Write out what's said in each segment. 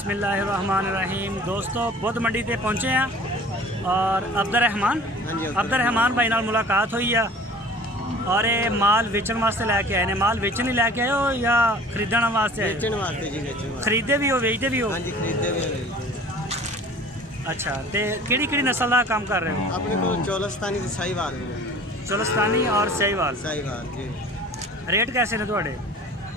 बिस्मिल्लाहिर्रहमानिर्रहीम। दोस्तों बुद्ध मंडी ते पहुँचे हैं और अब्दुर्रहमान भाई नाल मुलाकात हुई है और ये माल वेचण वास्ते लैके आए ने। माल वेचण ही लैके आए हो या खरीदण वास्ते आए? वेचण वास्ते जी, वेचण वास्ते। खरीदे भी हो वेचते भी हो? हाँ जी, खरीदे भी हो। अच्छा, तो किहड़ी नस्ल का काम कर रहे हो? अपने को चोलस्तानी ते साहिवाल। चोलस्तानी और साहिवाल जी। रेट कैसे ने तुहाडे?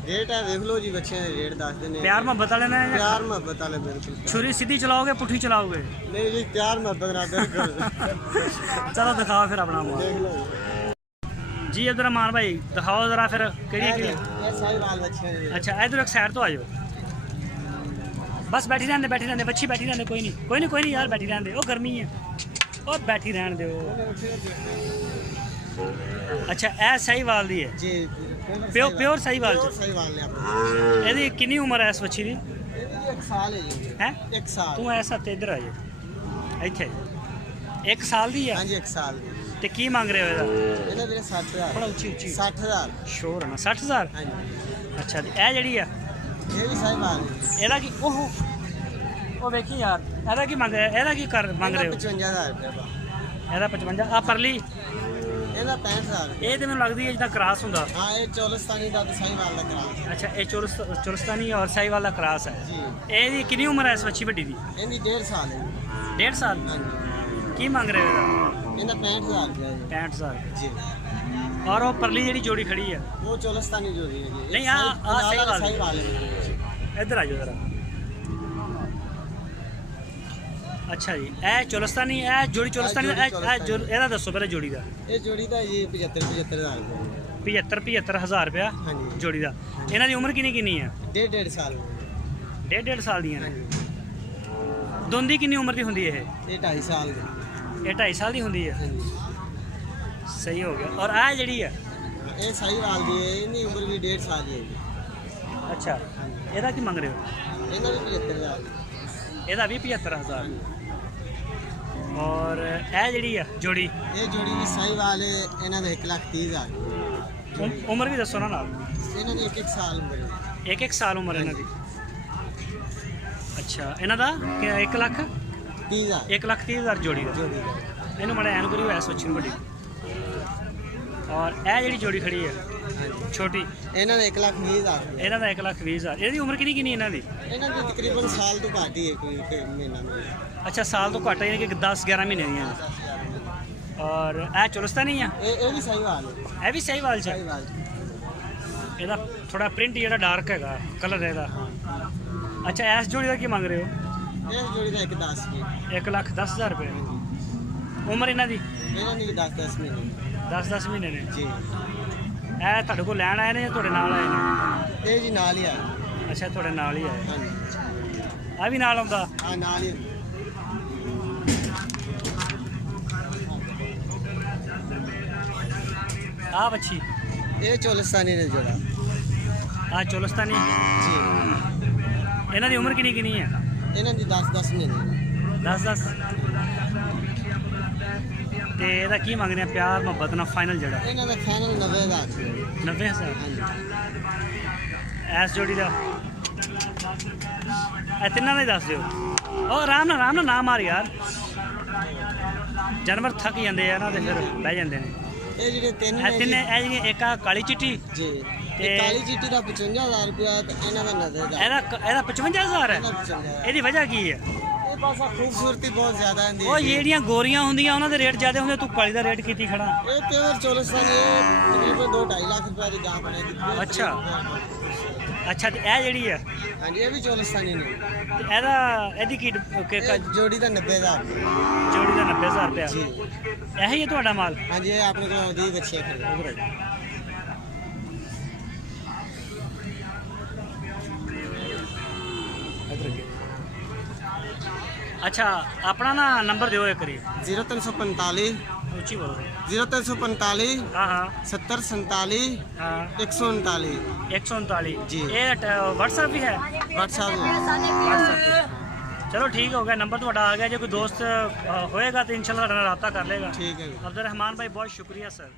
रेट है देख लो जी, बच्चे रेट दस देने। प्यार मोहब्बत वाले ने? प्यार मोहब्बत वाले बिल्कुल। छुरी सीधी चलाओगे पुठी चलाओगे? नहीं जी, प्यार मोहब्बत ना बिल्कुल। चलो दिखाओ फिर अपना माल। देख लो जी अब्दुर्रहमान भाई दिखाओ जरा फिर ये साहिवाल बच्चे हैं। अच्छा इधर एक साइड तो आ जाओ। बस बैठी रहने बच्ची बैठी रहने। कोई नहीं यार, बैठी रहने दे। ओ गर्मी है, ओ बैठी रहने दो। अच्छा ए साहिवाल दी है जी, प्योर साहिवाल साहिवाल ने अपने। ਇਹਦੀ ਕਿੰਨੀ ਉਮਰ ਹੈ ਇਸ ਬੱਚੀ ਦੀ? ਇਹਦੀ 1 ਸਾਲ ਹੈ ਜੀ। ਹੈ 1 ਸਾਲ। ਤੂੰ ਐਸਾ ਤੇ ਇੱਧਰ ਆ ਜਾ ਇੱਥੇ। 1 ਸਾਲ ਦੀ ਆ? हाँ जी, 1 साल ਦੀ। ਤੇ ਕੀ ਮੰਗ ਰਹੇ ਹੋ ਇਹਦਾ? ਇਹਦਾ ਵੀਰੇ 60,000। ਥੋੜਾ ਉੱਚੀ 60,000। ਸ਼ੋਰ ਨਾ 60,000? हाँ जी। ਅੱਛਾ ਤੇ ਇਹ ਜਿਹੜੀ ਆ ਇਹ ਵੀ ਸਾहिवाल ਹੈ। ਇਹਦਾ ਕੀ ਉਹ ਵੇਖੀ ਯਾਰ ਇਹਦਾ ਕੀ ਮੰਗ ਰਿਹਾ? ਇਹਦਾ ਕੀ ਮੰਗ ਰਹੇ ਹੋ? 55,000 ਰੁਪਏ। ਇਹਦਾ 55। ਆ ਪਰਲੀ ਇਹਦਾ 65,000। ਇਹ ਤੇ ਮੈਨੂੰ ਲੱਗਦੀ ਹੈ ਜਿੱਦਾਂ ਕ੍ਰਾਸ ਹੁੰਦਾ। हाँ, ये चोलस्तानी ਦਾ ਤੇ ਸਾहिਵਾਲ ਦਾ ਕਰਾਸ। ਅੱਛਾ ਇਹ ਚੁਲਸਤਾਨੀ ਔਰ ਸਾਹੀਵਾਲ ਦਾ ਕ੍ਰਾਸ ਹੈ। ਜੀ। ਇਹਦੀ ਕਿੰਨੀ ਉਮਰ ਹੈ ਇਸ ਬੱਚੀ ਵੱਡੀ ਦੀ? ਇਹਦੀ 1.5 ਸਾਲ ਹੈ। 1.5 ਸਾਲ? हाँ जी। ਕੀ ਮੰਗ ਰਹੇ ਹੋ ਇਹਦਾ? ਇਹਦਾ 65,000 ਰੁਪਏ ਹੈ। 65,000। ਜੀ। ਔਰ ਉਹ ਪਰਲੀ ਜਿਹੜੀ ਜੋੜੀ ਖੜੀ ਹੈ ਉਹ ਚੋਲਸਤਾਨੀ ਜੋੜੀ ਹੈ ਜੀ। ਨਹੀਂ, ਆਹ ਸਾਹੀਵਾਲ ਹੈ। ਇੱਧਰ ਆ ਜਾਓ ਜ਼ਰਾ। ਅੱਛਾ ਜੀ ਇਹ ਚੁਲਸਤਾਨੀ, ਇਹ ਜੋੜੀ ਚੁਲਸਤਾਨੀ ਇਹਦਾ ਦੱਸੋ ਪਹਿਲਾਂ ਜੋੜੀ ਦਾ। ਇਹ ਜੋੜੀ ਦਾ ਜੀ 75,000 ਰੁਪਏ। 75,000 ਰੁਪਇਆ ਹਾਂਜੀ। ਜੋੜੀ ਦਾ। ਇਹਨਾਂ ਦੀ ਉਮਰ ਕਿੰਨੀ ਹੈ? 1.5 ਸਾਲ। 1.5 ਸਾਲ ਦੀਆਂ ਨੇ। ਦੋਂਦੀ ਕਿੰਨੀ ਉਮਰ ਦੀ ਹੁੰਦੀ ਹੈ ਇਹ? ਇਹ 2.5 ਸਾਲ ਦੀ। ਇਹ 2.5 ਸਾਲ ਦੀ ਹੁੰਦੀ ਹੈ। ਹਾਂਜੀ। ਸਹੀ ਹੋ ਗਿਆ। ਔਰ ਆਹ ਜਿਹੜੀ ਹੈ ਇਹ ਸਾਹੀਵਾਲ ਦੀ ਹੈ। ਇਹਦੀ ਉਮਰ ਵੀ 1.5 ਸਾਲ ਦੀ ਹੈ। ਅੱਛਾ ਇਹਦਾ ਕੀ ਮੰਗ ਰਹੇ ਹੋ? ਇਹਨਾਂ ਦੀ 75,000। ਇਹਦਾ ਵੀ 75,000। ਔਰ ਇਹ ਜਿਹੜੀ ਆ ਜੋੜੀ? ਇਹ ਜੋੜੀ ਵੀ ਸਾਹੀਵਾਲ ਹੈ। ਇਹਨਾਂ ਦਾ 1,30,000। ਉਮਰ ਵੀ ਦੱਸੋ ਨਾ ਨਾਲ। ਇਹਨਾਂ ਦੀ 1 ਸਾਲ ਉਮਰ ਹੈ। 1 ਸਾਲ ਉਮਰ ਇਹਨਾਂ ਦੀ। ਅੱਛਾ ਇਹਨਾਂ ਦਾ 1,30,000। 1,30,000 ਜੋੜੀ ਦਾ। ਜੋੜੀ ਦਾ। ਇਹਨੂੰ ਮਾੜਾ ਐਨ ਕਰੀ ਹੋਇਆ ਸੋਚੀ ਨੂੰ ਵੱਡੀ। ਔਰ ਇਹ ਜਿਹੜੀ ਜੋੜੀ ਖੜੀ ਹੈ ਛੋਟੀ, ਇਹਨਾਂ ਦਾ 1,20,000। ਇਹਨਾਂ ਦਾ 1,20,000। ਇਹਦੀ ਉਮਰ ਕਿੰਨੀ ਇਹਨਾਂ ਦੀ? ਇਹਨਾਂ ਦੀ ਤਕਰੀਬਨ ਸਾਲ ਤੋਂ ਘੱਟ ਹੀ ਹੈ, ਕੋਈ ਮਹੀਨਾ ਨਹੀਂ। ਅੱਛਾ ਸਾਲ ਤੋਂ ਘੱਟ, ਯਾਨੀ ਕਿ 10-11 ਮਹੀਨੇ ਦੀਆਂ ਨੇ। ਔਰ ਇਹ ਚੁਲਸਤਾਨੀ ਆ? ਇਹ ਵੀ ਸਾਹੀਵਾਲ ਹੈ। ਇਹ ਵੀ ਸਾਹੀਵਾਲ ਚ? ਸਾਹੀਵਾਲ। ਇਹਦਾ ਥੋੜਾ ਪ੍ਰਿੰਟ ਜਿਹੜਾ ਡਾਰਕ ਹੈਗਾ ਕਲਰ ਇਹਦਾ। ਅੱਛਾ ਇਸ ਜੋੜੀ ਦਾ ਕੀ ਮੰਗ ਰਹੇ ਹੋ? ਇਸ ਜੋੜੀ ਦਾ 1,10,000 ਰੁਪਏ। 1,10,000 ਰੁਪਏ। ਉਮਰ ਇਹਨਾਂ ਦੀ? ਇਹਨਾਂ ਦੀ ਵੀ 10-10 ਮਹੀਨੇ। 10-10 ਮਹੀਨੇ ਨੇ ਜੀ। ਇਹ ਤੁਹਾਡੇ ਕੋਲ ਲੈਣ ਆਏ ਨੇ ਜਾਂ ਤੁਹਾਡੇ ਨਾਲ ਆਏ ਨੇ? ਇਹ ਜੀ ਨਾਲ ਹੀ ਆ। ਅੱਛਾ ਤੁਹਾਡੇ ਨਾਲ ਹੀ ਆਏ। ਹਾਂਜੀ। ਆ ਵੀ ਨਾਲ ਆਉਂਦਾ? ਆ ਨਾਲ ਹੀ। ਆ ਬੱਚੀ ਇਹ ਚੋਲਸਤਾਨੀ ਨੇ ਜੋੜਾ। ਆ ਚੁਲਸਤਾਨੀ ਜੀ। ਇਹਨਾਂ ਦੀ ਉਮਰ ਕਿੰਨੀ ਹੈ? ਇਹਨਾਂ ਦੀ 10-10 ਮਹੀਨੇ। 10-10। ਤੇ ਇਹਦਾ ਕੀ ਮੰਗਦੇ ਆ ਪਿਆਰ ਮੁਹੱਬਤ ਨਾਲ ਫਾਈਨਲ ਜਿਹੜਾ? ਇਹਨਾਂ ਦਾ ਫਾਈਨਲ 90,000। 90,000। ਹਾਂਜੀ। ਐਸ ਜੋੜੀ ਦਾ? ਇਹ ਤਿੰਨਾਂ ਦਾ ਹੀ ਦੱਸ ਦਿਓ। ਉਹ ਆਰਾਮ ਨਾਲ ਨਾ ਮਾਰ ਯਾਰ, ਜਾਨਵਰ ਥੱਕ ਜਾਂਦੇ ਆ ਨਾ ਤੇ ਫਿਰ ਬਹਿ ਜਾਂਦੇ ਨੇ। ਇਹ ਜਿਹੜੇ ਤਿੰਨ ਇਹ ਤਿੰਨੇ ਇਹ ਜਿਹੜੀਆਂ ਇੱਕ ਆ ਕਾਲੀ ਚਿੱਟੀ ਜੀ। ਤੇ ਤੇ ਕਾਲੀ ਚੀਟੀ ਦਾ 55,000 ਰੁਪਇਆ ਤੇ ਇਹਨਾਂ ਦਾ 90,000। ਇਹਦਾ 55,000 ਹੈ। 55,000। ਇਹਦੀ ਵਜ੍ਹਾ ਕੀ ਹੈ? ਇਹ ਬਸ ਖੂਬਸੂਰਤੀ ਬਹੁਤ ਜ਼ਿਆਦਾ ਹੁੰਦੀ ਉਹ ਜਿਹੜੀਆਂ ਗੋਰੀਆਂ ਹੁੰਦੀਆਂ ਉਹਨਾਂ ਦੇ ਰੇਟ ਜ਼ਿਆਦਾ ਹੁੰਦੇ, ਤੂੰ ਕਾਲੀ ਦਾ ਰੇਟ ਕੀਤੀ ਖੜਾ। ਇਹ ਪਿਓਰ ਚੋਲਸਤਾਨੀ ਤਕਰੀਬਨ 2-2.5 ਲੱਖ ਰੁਪਏ ਦੀ ਗਾਂ ਬਣੇਗੀ। ਅੱਛਾ ਤੇ ਇਹ ਜਿਹੜੀ ਹੈ? ਹਾਂਜੀ, ਇਹ ਵੀ ਚੋਲਸਤਾਨੀ ਨੇ। ਤੇ ਇਹਦੀ ਕੀ ਇਹ ਜੋੜੀ ਦਾ 90,000। ਜੋੜੀ ਦਾ 90,000 ਰੁਪਇਆ। ਜੀ। ਇਹੀ ਹੈ ਤੁਹਾਡਾ ਮਾਲ? ਹਾਂਜੀ, ਇਹ ਆਪਣੇ ਕੋਲ 20 ਬੱਚੇ ਖੜੇ। अच्छा अपना ना नंबर दो एक करी। 0345 ऊंची बोलो। 0345 हाँ हाँ 70 47 हाँ 139 139 जी। ये व्हाट्सएप भी है? व्हाट्सएप। व्हाट्सएप। चलो ठीक हो गया, नंबर तो आ गया। जो कोई दोस्त होएगा तो इंशाल्लाह रब्ता कर लेगा। ठीक है। अब्दुर्रहमान भाई बहुत शुक्रिया सर।